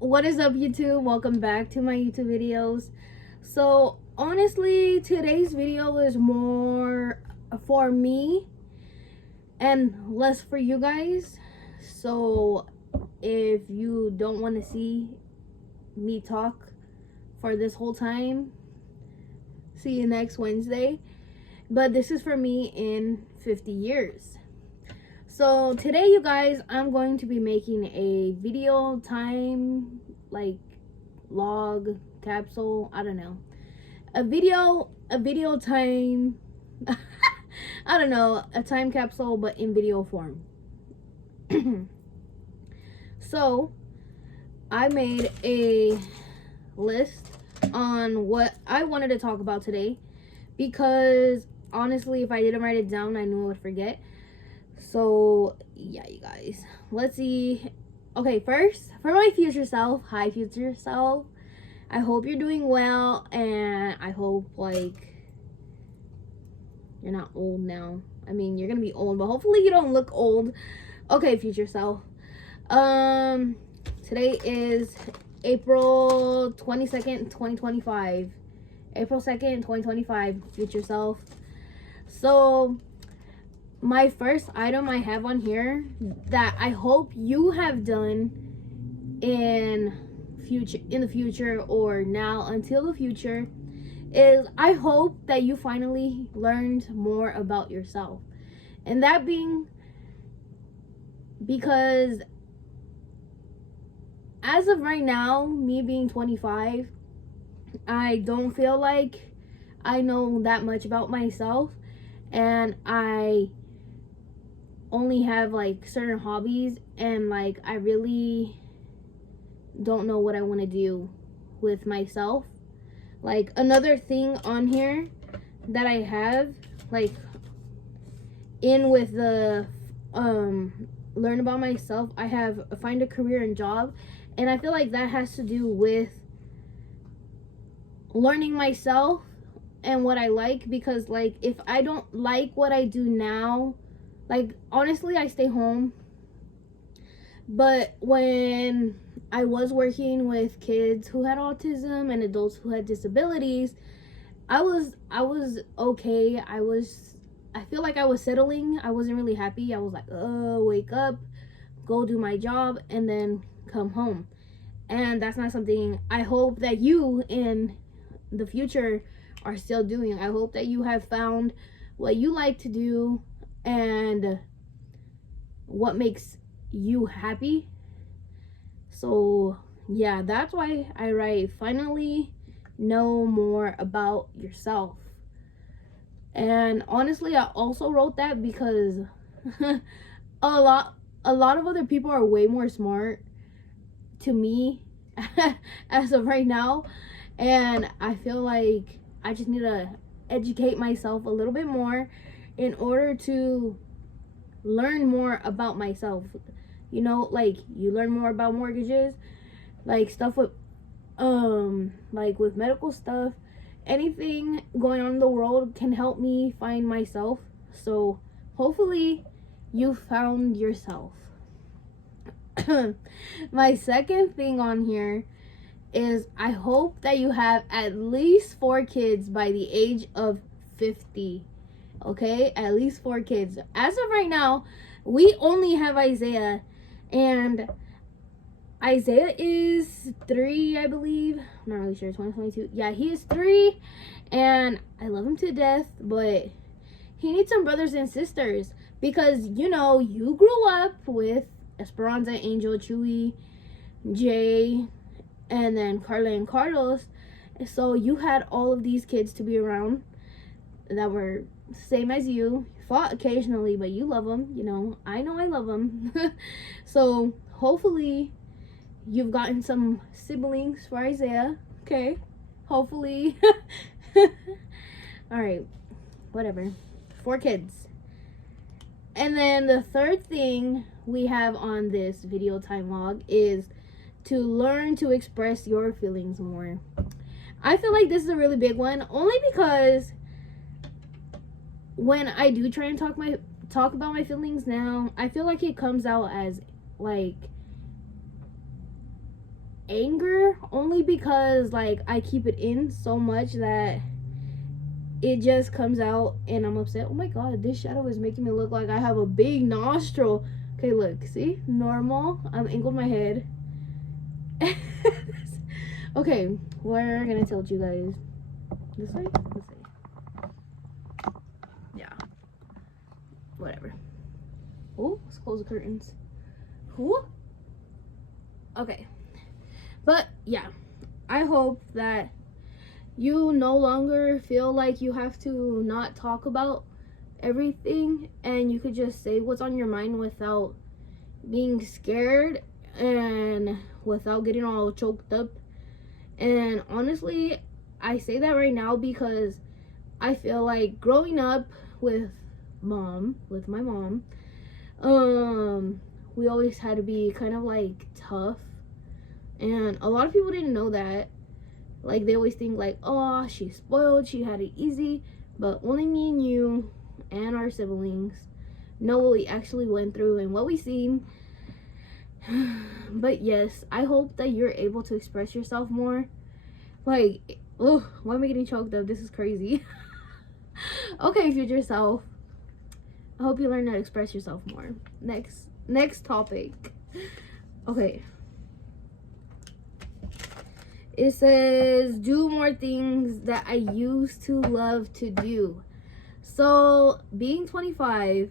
What is up, YouTube? Welcome back to my YouTube videos. So honestly, today's video is more for me and less for you guys. So if you don't want to see me talk for this whole time, see you next Wednesday. But this is for me in 50 years. So today, you guys, I'm going to be making a video time, like log, capsule, I don't know. A video time, I don't know, a time capsule, but in video form. So I made a list on what I wanted to talk about today, because honestly, if I didn't write it down, I knew I would forget. So yeah, you guys, let's see. Okay, first, for my future self, hi future self, I hope you're doing well, and I hope like you're not old now. I mean, you're gonna be old, but hopefully you don't look old. Okay, future self, today is April 22nd, 2025. April 2nd, 2025, future self. So my first item I have on here that I hope you have done in the future or now until the future is, I hope that you finally learned more about yourself. And that being because as of right now, me being 25, I don't feel like I know that much about myself, and I only have like certain hobbies, and like I really don't know what I want to do with myself. Like another thing on here that I have like in with the learn about myself, I have find a career and job, and I feel like that has to do with learning myself and what I like, because like if I don't like what I do now, like honestly, I stay home, but when I was working with kids who had autism and adults who had disabilities, I was okay. I feel like I was settling. I wasn't really happy. I was like, oh, wake up, go do my job, and then come home. And that's not something I hope that you in the future are still doing. I hope that you have found what you like to do and what makes you happy. So yeah, that's why I write finally know more about yourself. And honestly, I also wrote that because a lot of other people are way more smart to me as of right now, and I feel like I just need to educate myself a little bit more in order to learn more about myself. You know, like you learn more about mortgages, like stuff with like with medical stuff, anything going on in the world can help me find myself. So hopefully you found yourself. My second thing on here is I hope that you have at least 4 kids by the age of 50. Okay, at least 4 kids. As of right now, we only have Isaiah, and Isaiah is 3, I believe. I'm not really sure. 2022. Yeah, he is 3, and I love him to death, but he needs some brothers and sisters, because you know, you grew up with Esperanza, Angel, Chewy, Jay, and then Carla and Carlos. So you had all of these kids to be around that were same as you. Fought occasionally, but you love them. You know I love them. So hopefully you've gotten some siblings for Isaiah. Okay, hopefully. All right, whatever. 4 kids. And then the third thing we have on this video time log is to learn to express your feelings more. I feel like this is a really big one, only because when I do try and talk about my feelings now, I feel like it comes out as like anger, only because like I keep it in so much that it just comes out and I'm upset. Oh my god, this shadow is making me look like I have a big nostril. Okay, look, see? Normal. I'm angled my head. Okay, we're gonna tilt you guys this way. This way. Yeah. Whatever. Oh, let's close the curtains. Ooh. Okay. But yeah, I hope that you no longer feel like you have to not talk about everything and you could just say what's on your mind without being scared and without getting all choked up. And honestly, I say that right now because I feel like growing up with my mom, we always had to be kind of like tough, and a lot of people didn't know that. Like, they always think like, oh, she's spoiled, she had it easy, but only me and you and our siblings know what we actually went through and what we seen. But yes, I hope that you're able to express yourself more. Like, oh, why am I getting choked up? This is crazy. Okay, future self, I hope you learn how to express yourself more. Next topic. Okay. It says, do more things that I used to love to do. So, being 25,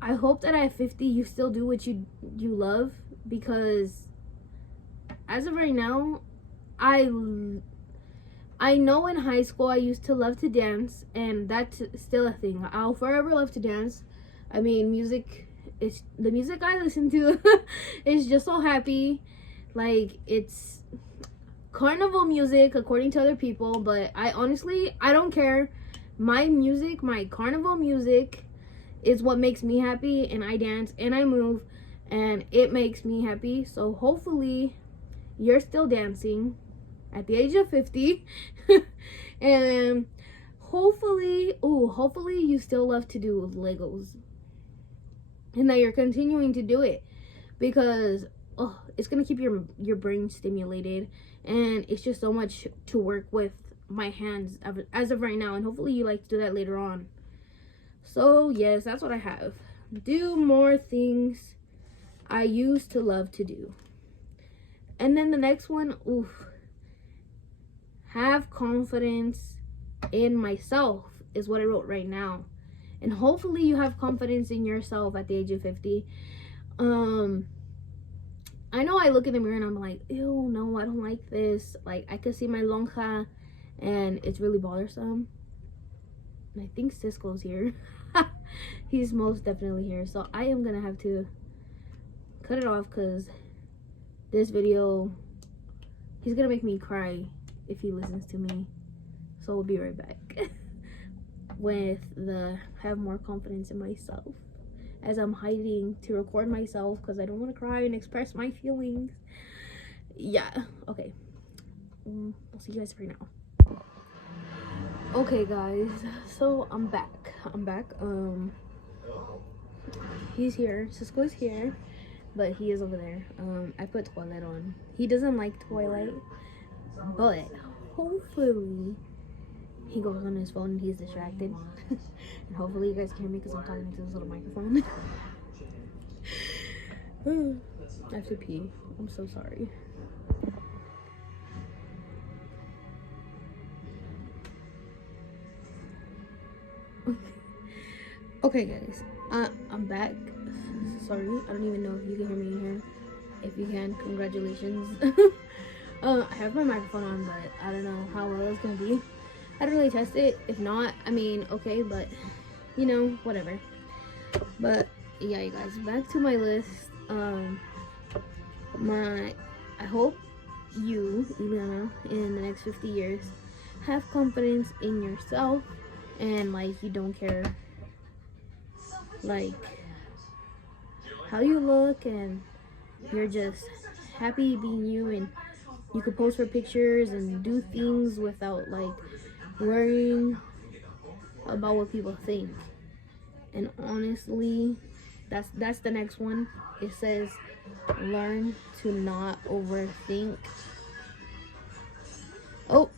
I hope that at 50 you still do what you love, because as of right now, I know in high school I used to love to dance, and that's still a thing. I'll forever love to dance. I mean, music is the music I listen to is just so happy. Like, it's carnival music according to other people, but I don't care. My music, my carnival music, is what makes me happy, and I dance and I move and it makes me happy. So hopefully you're still dancing at the age of 50. And hopefully you still love to do Legos, and that you're continuing to do it, because it's gonna keep your brain stimulated, and it's just so much to work with my hands as of right now, and hopefully you like to do that later on. So yes, that's what I have. Do more things I used to love to do. And then the next one, have confidence in myself is what I wrote right now. And hopefully you have confidence in yourself at the age of 50. I know I look in the mirror and I'm like, ew, no, I don't like this. Like, I could see my lonja and it's really bothersome. And I think Cisco's here. He's most definitely here. So I am gonna have to cut it off, because this video, he's gonna make me cry if he listens to me. So we'll be right back with the have more confidence in myself, as I'm hiding to record myself because I don't want to cry and express my feelings. Yeah, okay. I'll see you guys right now. Okay guys, so I'm back. He's here. Cisco's here, but he is over there. I put Twilight on. He doesn't like Twilight, but hopefully he goes on his phone and he's distracted. And hopefully you guys can hear me because I'm talking to this little microphone. I have to pee. I'm so sorry. Okay guys, I'm back. Sorry, I don't even know if you can hear me in here. If you can, congratulations. I have my microphone on, but I don't know how well it's gonna be. I didn't really test it. If not, I mean, okay, but you know, whatever. But yeah, you guys, back to my list. I hope you, Eliana, in the next 50 years, have confidence in yourself, and like, you don't care like how you look, and you're just happy being you, and you could post for pictures and do things without like worrying about what people think. And honestly, that's the next one. It says learn to not overthink. Oh,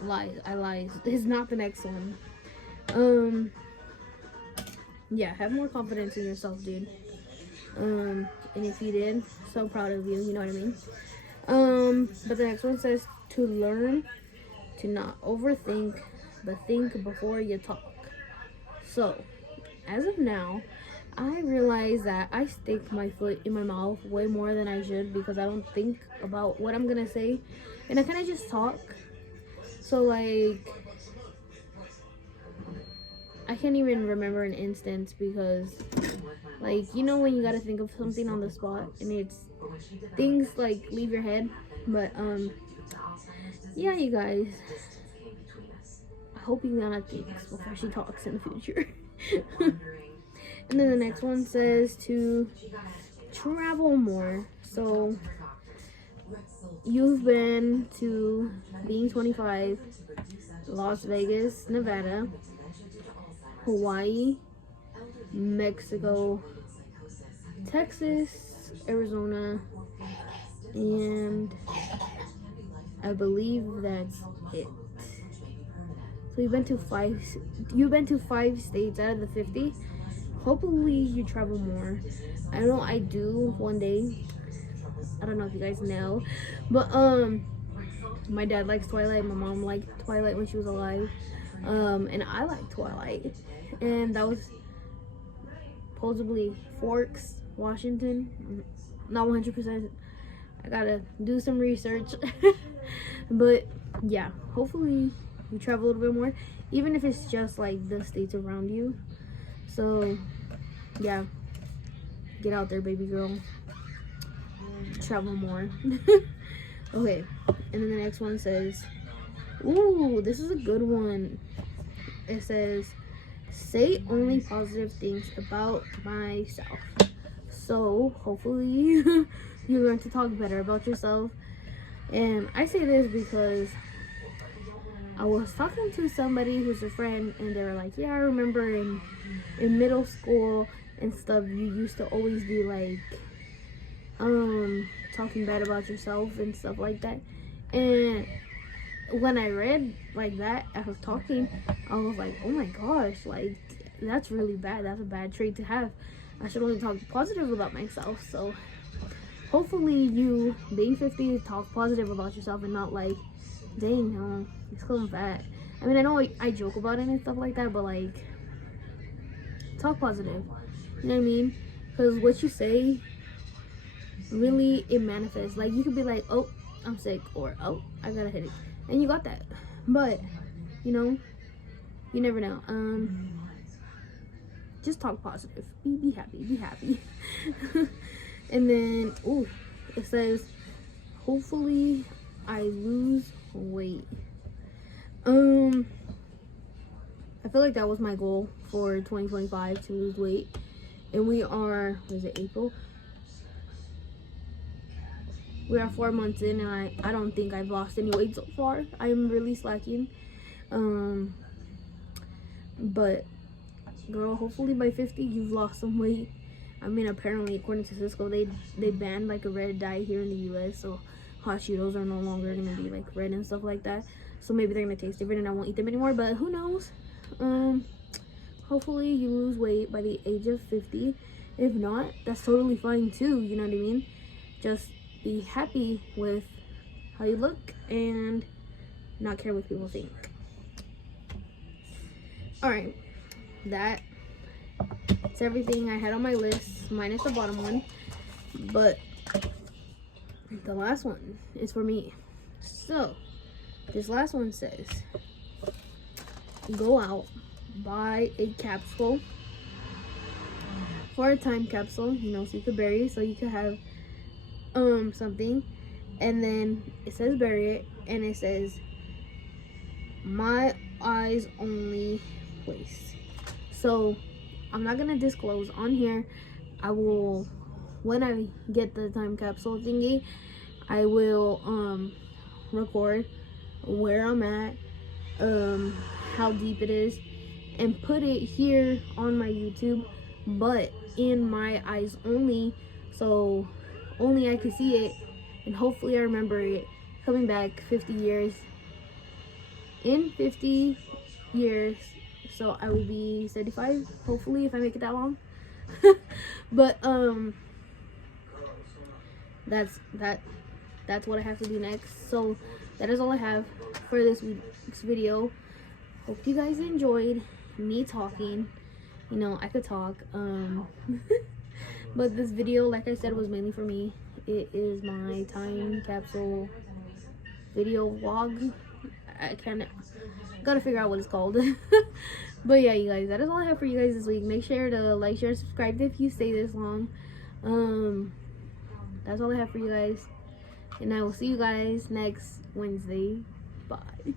lies. I lied. It's not the next one. Yeah, have more confidence in yourself, dude. And if you did, so proud of you. You know what I mean? But the next one says to learn to not overthink, but think before you talk. So, as of now, I realize that I stick my foot in my mouth way more than I should because I don't think about what I'm gonna say, and I kind of just talk. So like, I can't even remember an instance because, like, you know when you gotta think of something on the spot and it's things like leave your head. But yeah, you guys, I hope Yana thinks before she talks in the future. And then the next one says to travel more. So you've been to, being 25, Las Vegas, Nevada, Hawaii, Mexico, Texas, Arizona, and I believe that's it. So you've been to five states out of the 50. Hopefully you travel more. I know I do one day. I don't know if you guys know, but my dad likes Twilight. My mom liked Twilight when she was alive, and I like Twilight, and that was supposedly Forks, Washington. Not 100%. I gotta do some research, but yeah, hopefully you travel a little bit more, even if it's just like the states around you. So yeah, get out there, baby girl. Travel more. Okay, and then the next one says, ooh, this is a good one. It says, say only positive things about myself. So hopefully you learn to talk better about yourself. And I say this because I was talking to somebody who's a friend, and they were like, yeah, I remember in middle school and stuff, you used to always be like talking bad about yourself and stuff like that. And when I read like that, I was talking, I was like, oh my gosh, like that's really bad. That's a bad trait to have. I should only talk positive about myself. So hopefully you, being 50, talk positive about yourself and not like, dang, it's because I'm fat. I mean, I know I joke about it and stuff like that, but like, talk positive. You know what I mean? Because what you say, really, it manifests. Like, you could be like, oh, I'm sick, or oh, I got a headache, and you got that. But you know, you never know. Just talk positive. Be happy. And then, ooh, it says, hopefully I lose weight. I feel like that was my goal for 2025, to lose weight. And we are, was it April? We are 4 months in, and I don't think I've lost any weight so far. I'm really slacking. But girl, hopefully by 50 you've lost some weight. I mean, apparently according to Cisco, they banned like a red dye here in the US, so hot Cheetos are no longer gonna be like red and stuff like that. So maybe they're gonna taste different and I won't eat them anymore, but who knows. Hopefully you lose weight by the age of 50. If not, that's totally fine too, you know what I mean? Just be happy with how you look and not care what people think. Alright, that's everything I had on my list, minus the bottom one. But the last one is for me. So this last one says, go out, buy a capsule, for a time capsule, you know, so you could bury it, so you could have something. And then it says bury it, and it says my eyes only place. So I'm not gonna disclose on here. I will, when I get the time capsule thingy, I will record where I'm at, how deep it is, and put it here on my YouTube, but in my eyes only. So only I could see it, and hopefully I remember it coming back 50 years. In 50 years, so I will be 75, hopefully, if I make it that long. But that's what I have to do next. So that is all I have for this video. Hope you guys enjoyed me talking. You know, I could talk. But this video, like I said, was mainly for me. It is my time capsule video vlog. I gotta figure out what it's called. But yeah, you guys, that is all I have for you guys this week. Make sure to like, share, subscribe if you stay this long. That's all I have for you guys, and I will see you guys next Wednesday. Bye.